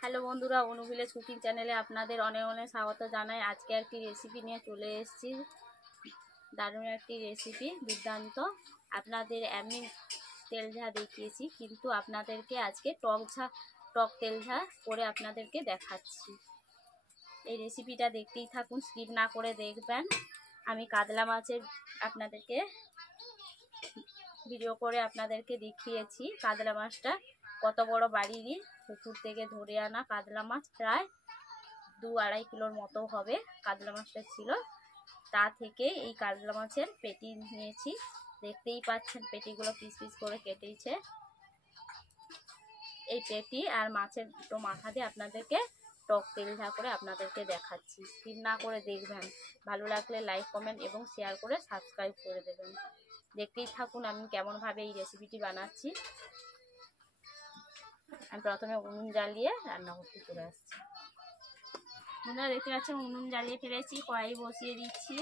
Hello বন্ধুরা, অনু village cooking চ্যানেলে আপনাদের অনেক অনেক স্বাগত জানাই। আজকে একটি রেসিপি নিয়ে চলে এসেছি, দারুণ একটি রেসিপি, দুর্দান্ত। আপনাদের এমনি তেল ঝা দেখিয়েছি, কিন্তু আপনাদেরকে আজকে টক তেল ঝা করে আপনাদেরকে দেখাচ্ছি। এই রেসিপিটা দেখতেই থাকুন, স্কিপ না করে দেখবেন। আমি কাতলা মাছের আপনাদেরকে ভিডিও করে আপনাদেরকে দেখিয়েছি। কাতলা মাছটা কত বড় বাড়িরই পুকুর থেকে ধরে আনা কাতলা মাছ, প্রায় 2-2.5 কিলোর মতো হবে কাতলা মাছটা ছিল। তা থেকে এই কাতলা মাছের পেটি নিয়েছি, দেখতেই পাচ্ছেন পেটিগুলো পিস পিস করে কেটেছে। এই পেটি আর মাছের দুটো মাথা দিয়ে আপনাদেরকে টক তেল ঝা করে আপনাদেরকে দেখাচ্ছি। স্কিপ না করে দেখবেন। ভালো লাগলে লাইক, কমেন্ট এবং শেয়ার করে সাবস্ক্রাইব করে দেবেন। দেখতেই থাকুন আমি কেমনভাবে এই রেসিপিটি বানাচ্ছি। আমি প্রথমে উনুন জ্বালিয়ে রান্না করতে চলে আসছি। বন্ধুরা দেখতে পাচ্ছেন উনুন জ্বালিয়ে ফেলেছি, কড়াই বসিয়ে দিচ্ছি।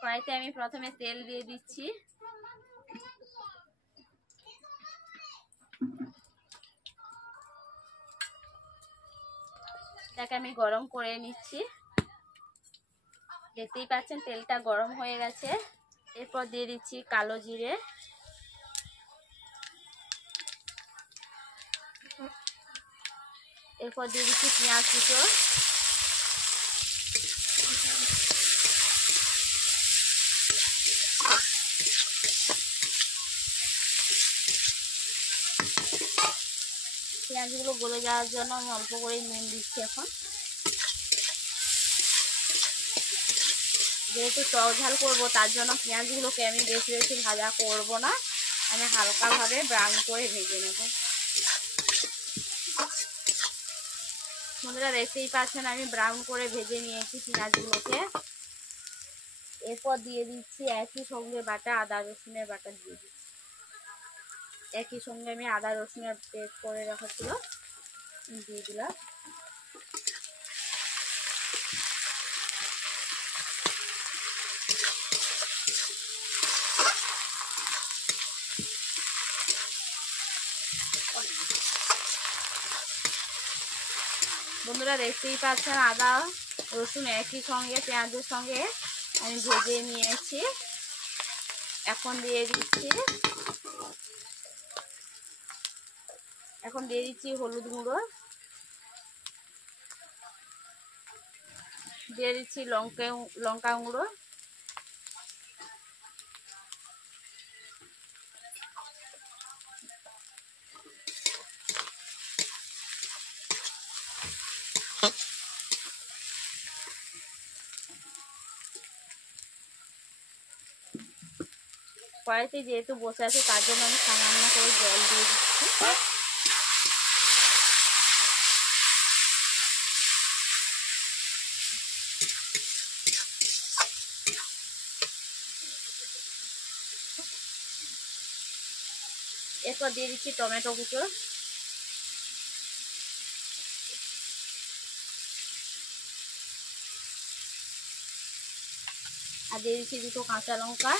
কড়াইতে আমি প্রথমে তেল দিয়ে দিচ্ছি। এটাকে আমি গরম করে নিচ্ছি। দেখতেই পাচ্ছেন তেলটা গরম হয়ে গেছে। এরপর দিয়ে দিচ্ছি কালো জিরে, এরপর দিয়ে দিচ্ছি পেঁয়াজ কুচো, পেঁয়াজগুলো গলে যাওয়ার জন্য আমি অল্প করে নুন দিচ্ছি। এখন যেহেতু টক ঝাল করবো, তার জন্য পেঁয়াজগুলোকে আমি বেশি বেশি ভাজা করব না, আমি হালকাভাবে ব্রাউন করে ভেজে নেব। বন্ধুরা দেখতেই পাচ্ছেন আমি ব্রাউন করে ভেজে নিয়েছি পেঁয়াজগুলোকে। এরপর দিয়ে দিচ্ছি একই সঙ্গে বাটা আদা রসুনের বাটা দিয়ে দিচ্ছি। একই সঙ্গে আমি আদা রসুনের পেস্ট করে রাখা ছিল দিয়ে দিলাম। বন্ধুরা দেখতেই পাচ্ছেন আদা রসুন একই সঙ্গে পেঁয়াজের সঙ্গে আমি ভেজে নিয়েছি। এখন দিয়ে দিচ্ছি হলুদ গুঁড়ো, দিয়ে দিচ্ছি লঙ্কা গুঁড়ো, কড়াইতে যেহেতু বসে আছে তার জন্য আমি সামান্য করে জল দিয়ে দিচ্ছি। এরপর দিয়ে দিচ্ছি টমেটো কুচো, আর দিয়ে দিচ্ছি 2টো কাঁচা লঙ্কা।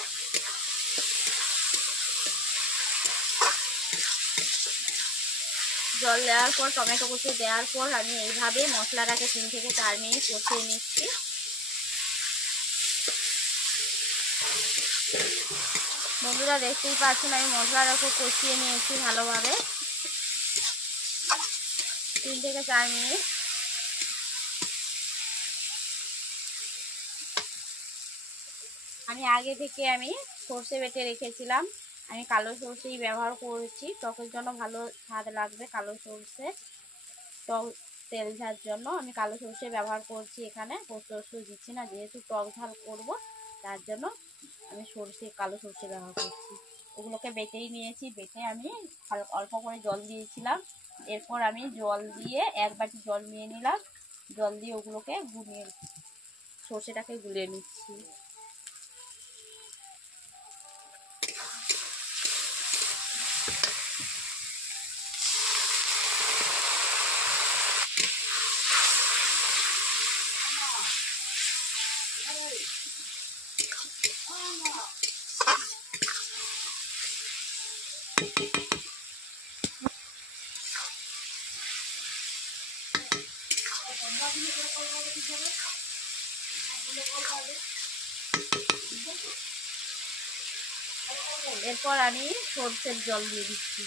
জল দেওয়ার পর টমেটো কুচি দেওয়ার পর আমি এইভাবে মশলাটাকে 3 থেকে 4 মিনিট কষিয়ে নিচ্ছি। বন্ধুরা দেখতেই পাচ্ছেন আমি মশলাটাকে কষিয়ে নিয়েছি ভালোভাবে 3 থেকে 4 মিনিট। আমি আগে থেকে সর্ষে বেটে রেখেছিলাম। আমি কালো সর্ষেই ব্যবহার করেছি, টকের জন্য ভালো স্বাদ লাগবে কালো সর্ষে। টক তেল ঝাল জন্য আমি কালো সর্ষে ব্যবহার করছি, এখানে পোস্ত সর্ষে দিচ্ছি না, যেহেতু টক ঝাল করব তার জন্য আমি কালো সর্ষে ব্যবহার করছি। ওগুলোকে বেটেই নিয়েছি, বেটে আমি অল্প করে জল দিয়েছিলাম। এরপর আমি জল দিয়ে 1 বাটি জল নিয়ে নিলাম, জল দিয়ে ওগুলোকে সর্ষেটাকে গুলিয়ে নিচ্ছি। এরপর আমি সরষের জল দিয়ে দিচ্ছি।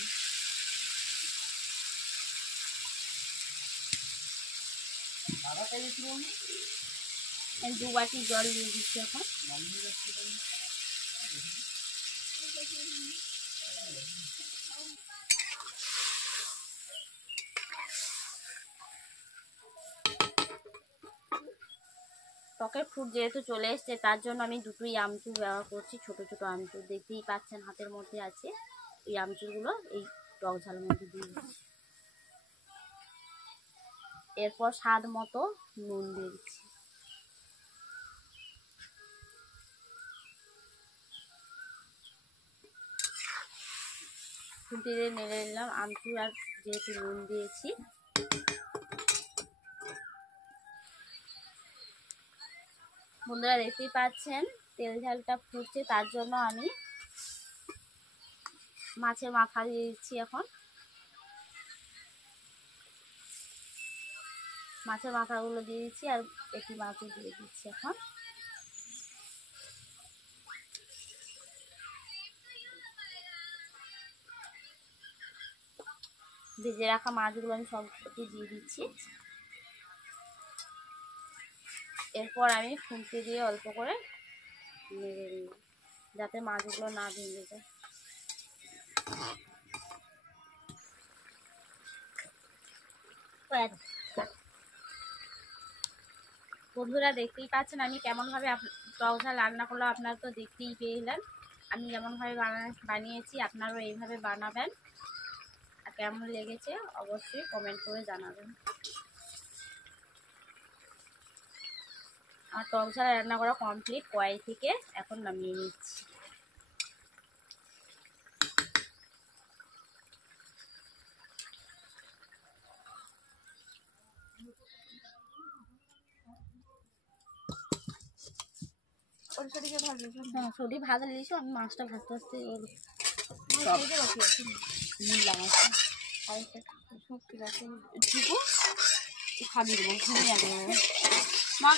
আমি 2 বাটি জল দিয়ে দিচ্ছি এখন। টকের ফুট যেহেতু চলে এসছে তার জন্য আমি দুটোই আমচুর ব্যবহার করছি, ছোট ছোট আমচুর দেখতেই পাচ্ছেন হাতের মধ্যে আছে। এই আমচুরগুলো এই টক ঝালের মধ্যে দিয়ে দিচ্ছি। এরপর স্বাদ মতো নুন দিয়ে দিচ্ছি। খুন্তি দিয়ে নেড়ে নিলাম আমচুর আর যেহেতু নুন দিয়েছি। বন্ধুরা দেখতেই পাচ্ছেন তেল ঝালটা ফুটছে, তার জন্য আমি মাছের মাথা দিয়ে দিচ্ছি। এখন মাছের মাথাগুলো দিয়ে দিচ্ছি আর পেটি মাছও দিয়ে দিচ্ছি। এখন ভেজে রাখা মাছগুলো আমি সবটি দিয়ে দিচ্ছি। এরপর আমি খুন্তি দিয়ে অল্প করে নেড়ে নিই যাতে মাছগুলো না ভেঙে যায়। বন্ধুরা দেখতেই পাচ্ছেন আমি কেমনভাবে টক ঝাল রান্না করলাম, আপনারা তো দেখতেই পেলেন। আমি যেমনভাবে বানিয়েছি আপনারাও এইভাবে বানাবেন। আর কেমন লেগেছে অবশ্যই কমেন্ট করে জানাবেন। আমার টক ঝাল রান্না করা কমপ্লিট, কড়াই থেকে এখন নামিয়ে নিচ্ছি। সবজি ভাজা দিয়েছি, আমি মাছটা ভাজতে ভাজতে খাবি দেবো, মা